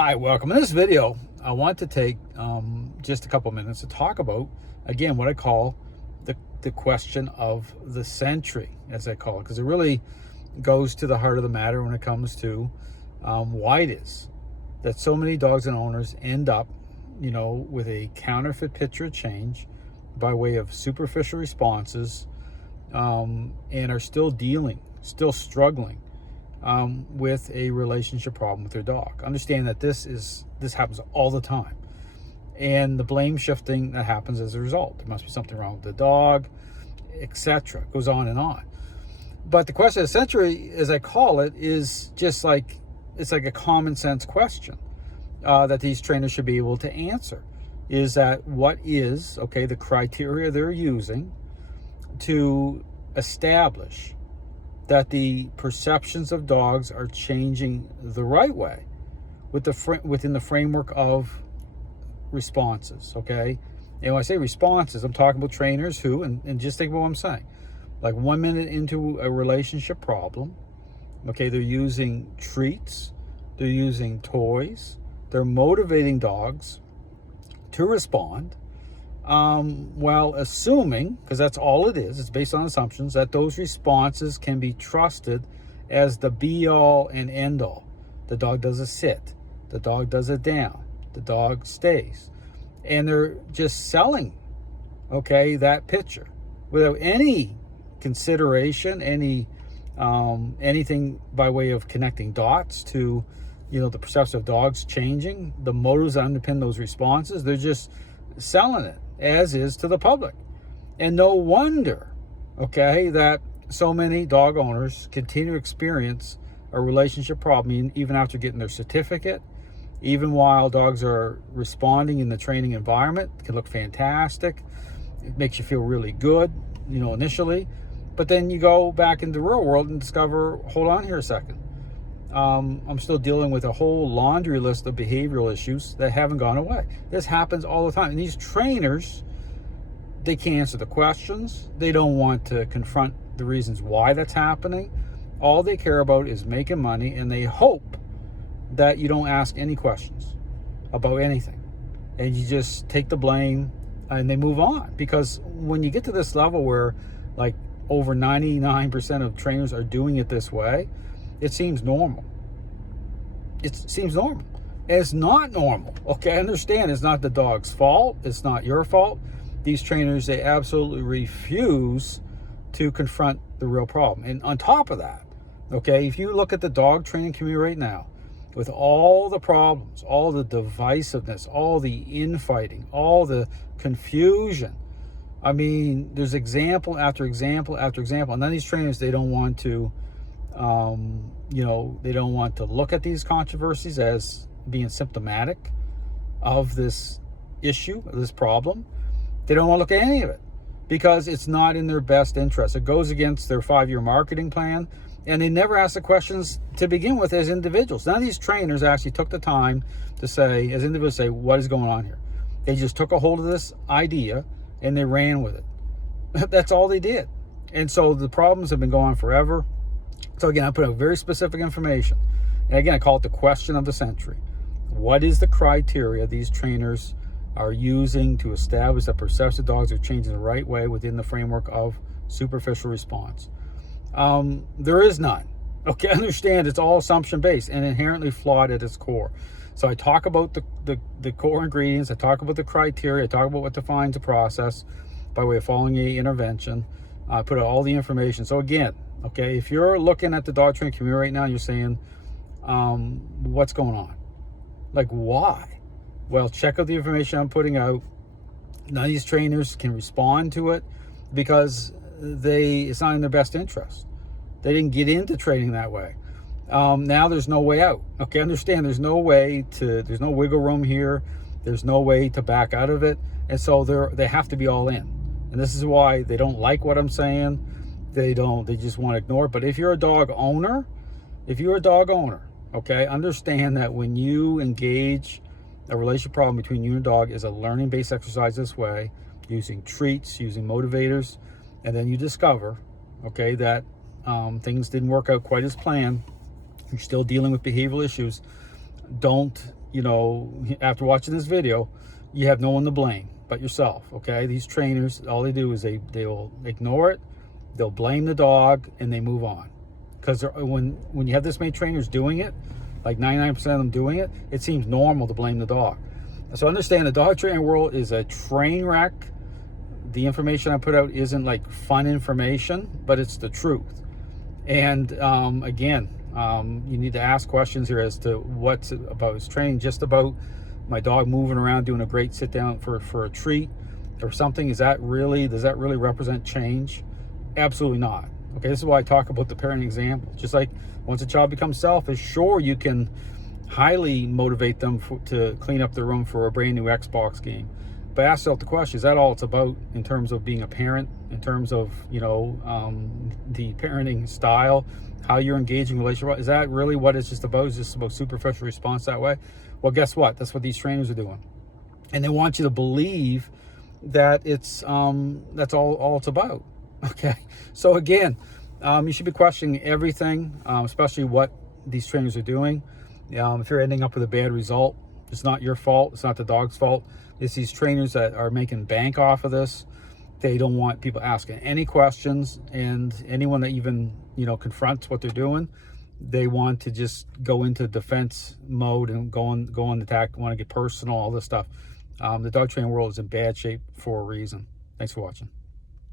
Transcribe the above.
Hi, welcome. In this video, I want to take just a couple minutes to talk about, again, what I call the question of the century, as I call it, because it really goes to the heart of the matter when it comes to why it is that so many dogs and owners end up, with a counterfeit picture of change by way of superficial responses, and are still struggling with a relationship problem with their dog. Understand that this happens all the time, and the blame shifting that happens as a result. There must be something wrong with the dog, etc. Goes on and on. But the question of the century, as I call it, is just like it's like a common sense question that these trainers should be able to answer. Is that what is the criteria they're using to establish that the perceptions of dogs are changing the right way within the framework of responses, okay? And when I say responses, I'm talking about trainers who, and just think about what I'm saying, like 1 minute into a relationship problem, okay, they're using treats, they're using toys, they're motivating dogs to respond, while assuming, because that's all it is, it's based on assumptions, that those responses can be trusted as the be-all and end-all. The dog does a sit, the dog does a down, the dog stays. And they're just selling, that picture without any consideration, anything by way of connecting dots to, the perception of dogs changing, the motives that underpin those responses. They're just selling it as is to the public. And no wonder, that so many dog owners continue to experience a relationship problem even after getting their certificate, even while dogs are responding in the training environment. It can look fantastic. It makes you feel really good, initially. But then you go back into the real world and discover, hold on here a second. I'm still dealing with a whole laundry list of behavioral issues that haven't gone away. This happens all the time. And these trainers, they can't answer the questions. They don't want to confront the reasons why that's happening. All they care about is making money, and they hope that you don't ask any questions about anything. And you just take the blame and they move on. Because when you get to this level where like over 99% of trainers are doing it this way, it seems normal. It seems normal. And it's not normal. Okay, I understand it's not the dog's fault. It's not your fault. These trainers, they absolutely refuse to confront the real problem. And on top of that, if you look at the dog training community right now, with all the problems, all the divisiveness, all the infighting, all the confusion, I mean, there's example after example after example. And none of these trainers, they don't want to they don't want to look at these controversies as being symptomatic of this issue, of this problem. They don't want to look at any of it because it's not in their best interest. It goes against their 5-year marketing plan, and they never ask the questions to begin with as individuals. None of these trainers actually took the time to say, as individuals, what is going on here? They just took a hold of this idea and they ran with it. That's all they did. And so the problems have been going on forever. So again, I put out very specific information. And again, I call it the question of the century. What is the criteria these trainers are using to establish that perception of dogs are changing the right way within the framework of superficial response? There is none. Understand it's all assumption based and inherently flawed at its core. So I talk about the core ingredients, I talk about the criteria, I talk about what defines a process by way of following a intervention. I put out all the information. So again, if you're looking at the dog training community right now, you're saying, what's going on? Like, why? Well, check out the information I'm putting out. None of these trainers can respond to it because it's not in their best interest. They didn't get into training that way. Now there's no way out. Understand there's no wiggle room here. There's no way to back out of it. And so they have to be all in. And this is why they don't like what I'm saying. They just want to ignore it. But if you're a dog owner, understand that when you engage a relationship problem between you and a dog is a learning-based exercise this way, using treats, using motivators, and then you discover, that things didn't work out quite as planned, you're still dealing with behavioral issues, don't you know, after watching this video, you have no one to blame but yourself, okay? These trainers, all they do is they will ignore it, they'll blame the dog, and they move on. Because when you have this many trainers doing it, like 99% of them doing it, it seems normal to blame the dog. So understand, the dog training world is a train wreck. The information I put out isn't like fun information, but it's the truth. And again, you need to ask questions here as to what's about his training, just about my dog moving around doing a great sit down for a treat or something. Does that really represent change? Absolutely not. Okay, this is why I talk about the parenting example. Just like once a child becomes selfish, sure, you can highly motivate them to clean up their room for a brand new Xbox game. But ask yourself the question, is that all it's about in terms of being a parent, in terms of, you know, the parenting style, how you're engaging relationship? Is that really what it's just about? Is just about superficial response that way? Well, guess what? That's what these trainers are doing. And they want you to believe that it's that's all it's about. Okay. So again, you should be questioning everything, especially what these trainers are doing. If you're ending up with a bad result, it's not your fault. It's not the dog's fault. It's these trainers that are making bank off of this. They don't want people asking any questions, and anyone that even, you know, confronts what they're doing, they want to just go into defense mode and go on attack, want to get personal, all this stuff. The dog training world is in bad shape for a reason. Thanks for watching.